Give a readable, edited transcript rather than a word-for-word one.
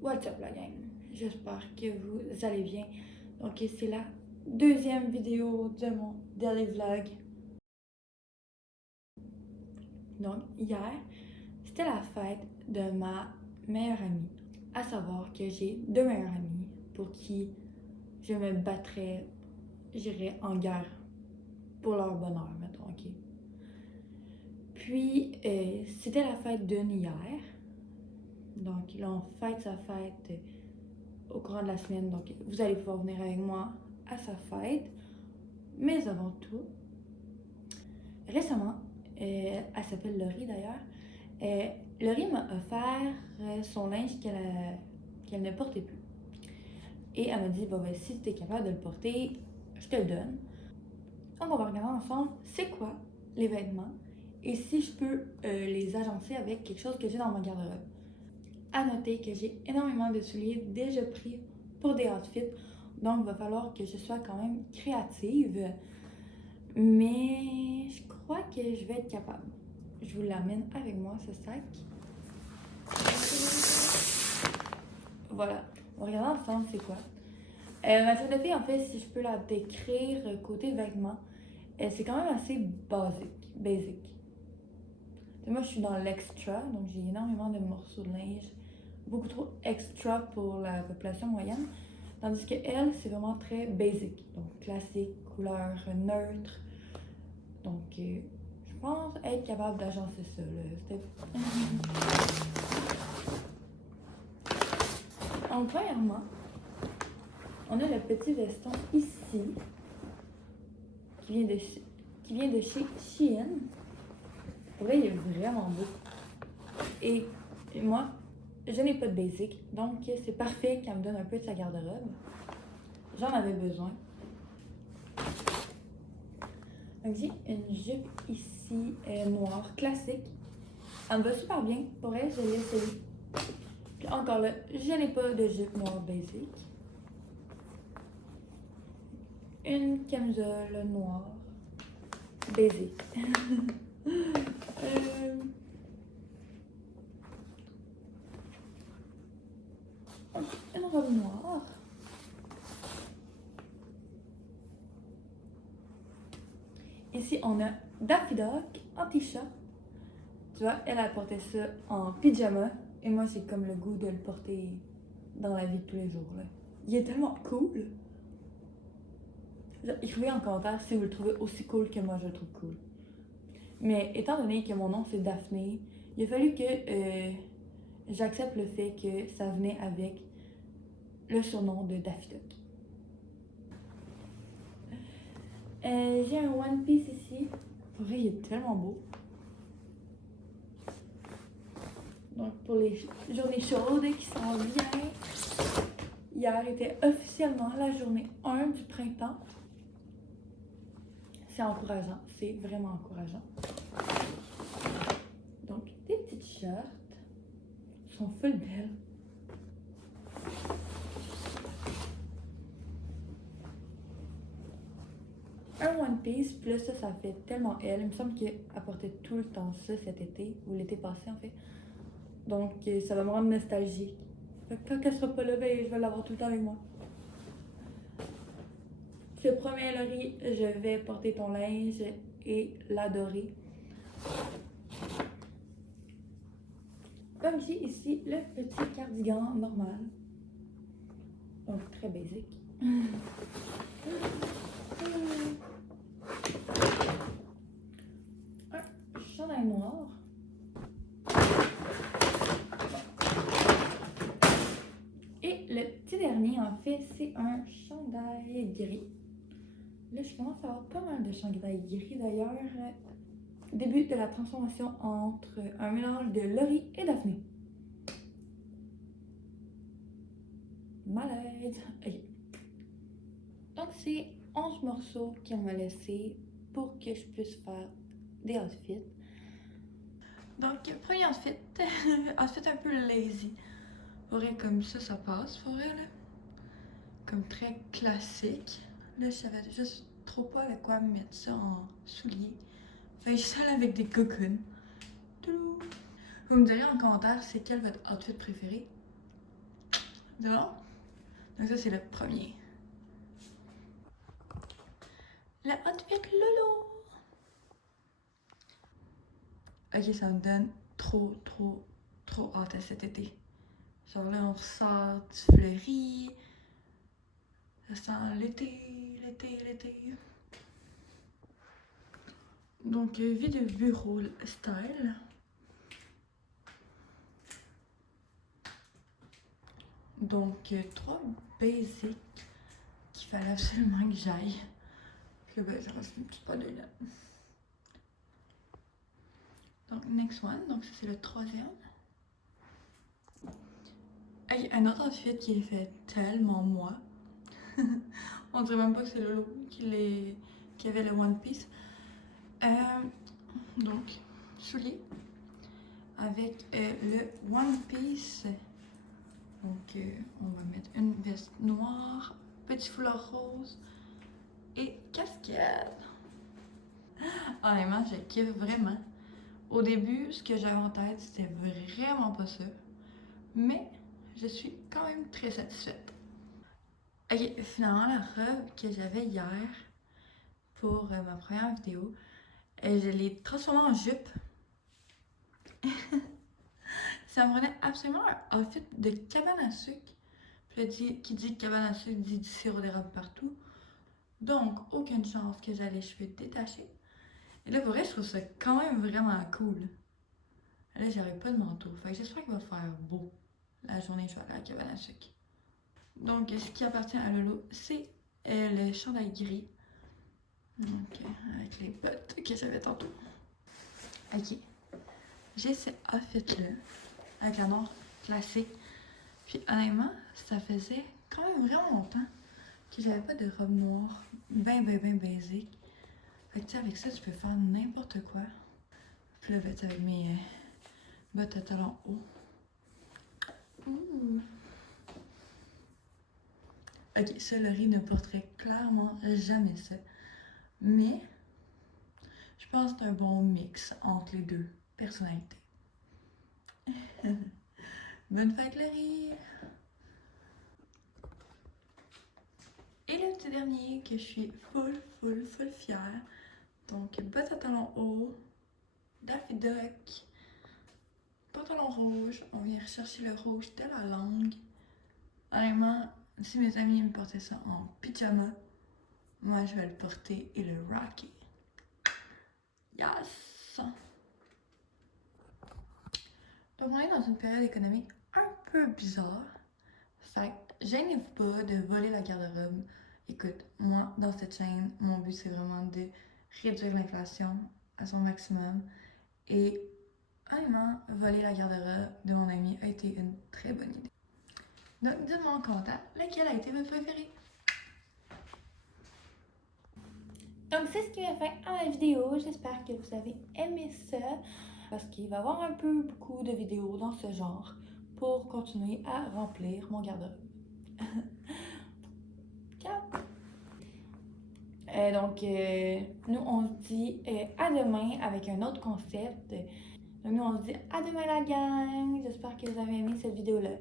What's up la gang? J'espère que vous allez bien. Donc c'est la deuxième vidéo de mon daily vlog. Donc hier, c'était la fête de ma meilleure amie. À savoir que j'ai deux meilleures amies pour qui je me battrais, j'irais en guerre pour leur bonheur, mettons, ok? Puis c'était la fête d'une hier. Donc là on fête sa fête au courant de la semaine. Donc, vous allez pouvoir venir avec moi à sa fête. Mais avant tout, récemment, elle s'appelle Laurie d'ailleurs, Laurie m'a offert son linge qu'elle ne portait plus. Et elle m'a dit, bon, ben, si tu es capable de le porter, je te le donne. Donc, on va regarder ensemble c'est quoi les vêtements et si je peux les agencer avec quelque chose que j'ai dans ma garde-robe. À noter que j'ai énormément de souliers déjà pris pour des outfits, donc il va falloir que je sois quand même créative, mais je crois que je vais être capable. Je vous l'amène avec moi, ce sac. Voilà, on va regarder ensemble c'est quoi. Ma toile de fille, en fait, si je peux la décrire côté vêtements, c'est quand même assez basic. Moi, je suis dans l'extra, donc j'ai énormément de morceaux de linge, beaucoup trop extra pour la population moyenne. Tandis que elle, c'est vraiment très basic, donc classique, couleur neutre. Donc, je pense être capable d'agencer ça. Donc, premièrement, on a le petit veston ici, qui vient de chez Shein. Pour vrai, il est vraiment beau. Et moi, je n'ai pas de basic, donc c'est parfait qu'elle me donne un peu de sa garde-robe. J'en avais besoin. Donc j'ai une jupe ici noire, classique. Elle me va super bien. Pour elle, je l'ai essayé. Puis encore là, je n'ai pas de jupe noire basic. Une camisole noire basic. Une robe noire. Ici, on a Daffy Duck en t-shirt. Tu vois, elle a porté ça en pyjama. Et moi, j'ai comme le goût de le porter dans la vie de tous les jours. Là. Il est tellement cool. Écrivez en commentaire si vous le trouvez aussi cool que moi je le trouve cool. Mais étant donné que mon nom c'est Daphné, il a fallu que j'accepte le fait que ça venait avec le surnom de Daffy Duck. J'ai un One Piece ici. Pour vrai, il est tellement beau. Donc pour les journées chaudes qui s'en viennent, hier était officiellement la journée 1 du printemps. C'est encourageant, c'est vraiment encourageant. Donc des petites shirts sont full belles. Un One Piece, puis là ça fait tellement elle. Il me semble qu'elle portait tout le temps ça cet été, ou l'été passé en fait. Donc ça va me rendre nostalgique. Fait que quand elle sera pas là, ben, je vais l'avoir tout le temps avec moi. Je te promets Laurie, je vais porter ton linge et l'adorer. Comme j'ai ici le petit cardigan normal. Donc très basique. Un chandail noir. Et le petit dernier, en fait, c'est un chandail gris. Là, je commence à avoir pas mal de chandails gris d'ailleurs. Début de la transformation entre un mélange de Laurie et Daphné. Malaise. Ok. Donc, c'est 11 morceaux qu'elle m'a laissé pour que je puisse faire des outfits. Donc, premier outfit, outfit un peu lazy. Faudrait comme ça passe, faudrait là. Comme très classique. Là, je savais juste trop pas avec quoi mettre ça en souliers. Fait que je suis allée avec des cocoons. Vous me direz en commentaire c'est quel votre outfit préféré. de long. Donc ça, c'est le premier. Le outfit Lolo. Ok, ça me donne trop hâte à cet été. Genre là, on ressort du fleuri. Ça sent l'été. Donc, vie de bureau style. Donc, 3 basics qu'il fallait absolument que j'aille. Puis là, ben, ça reste une petite pas de là. Donc, next one. Donc, ça, c'est le troisième. Hey, un autre outfit qui est fait tellement moi. On dirait même pas que c'est Lolo qui avait le One Piece. Donc, souliers avec le One Piece. Donc, on va mettre une veste noire, petit foulard rose et casquette. Honnêtement, je kiffe vraiment. Au début, ce que j'avais en tête, c'était vraiment pas ça. Mais je suis quand même très satisfaite. Ok, finalement, la robe que j'avais hier pour ma première vidéo, je l'ai transformée en jupe. Ça me prenait absolument un outfit de cabane à sucre. Puis là, qui dit cabane à sucre dit du sirop d'érable partout. Donc, aucune chance que j'allais les cheveux détachés. Et là, pour vrai, je trouve ça quand même vraiment cool. Là, j'aurais pas de manteau. Fait que j'espère qu'il va faire beau la journée que je vais aller à la cabane à sucre. Donc, ce qui appartient à Lolo, c'est le chandail gris. Donc, avec les bottes que j'avais tantôt. Ok. J'ai ce outfit-là, avec la noire classique. Puis honnêtement, ça faisait quand même vraiment longtemps que j'avais pas de robe noire ben basique. Fait que tu sais, avec ça, tu peux faire n'importe quoi. Puis là, ben, avec mes bottes à talons hauts. Ouh. Ok, ça, Laurie ne porterait clairement jamais ça. Mais, je pense que c'est un bon mix entre les deux personnalités. Bonne fête, Laurie! Et le petit dernier que je suis full fière. Donc, bottes à talons hauts, Daffy Duck, pantalon rouge. On vient rechercher le rouge de la langue. Honnêtement, si mes amis me portaient ça en pyjama, moi je vais le porter et le rocker. Yes! Donc, on est dans une période économique un peu bizarre. Fait que gênez-vous pas de voler la garde-robe. Écoute, moi, dans cette chaîne, mon but c'est vraiment de réduire l'inflation à son maximum. Et honnêtement, voler la garde-robe de mon ami a été une très bonne idée. Donc, dites-moi en commentaire lequel a été votre préféré. Donc, c'est ce qui m'a fait à ma vidéo. J'espère que vous avez aimé ça. Parce qu'il va y avoir beaucoup de vidéos dans ce genre pour continuer à remplir mon garde-robe. Ciao! Donc, nous, on se dit à demain avec un autre concept. Donc, nous, on se dit à demain la gang. J'espère que vous avez aimé cette vidéo-là.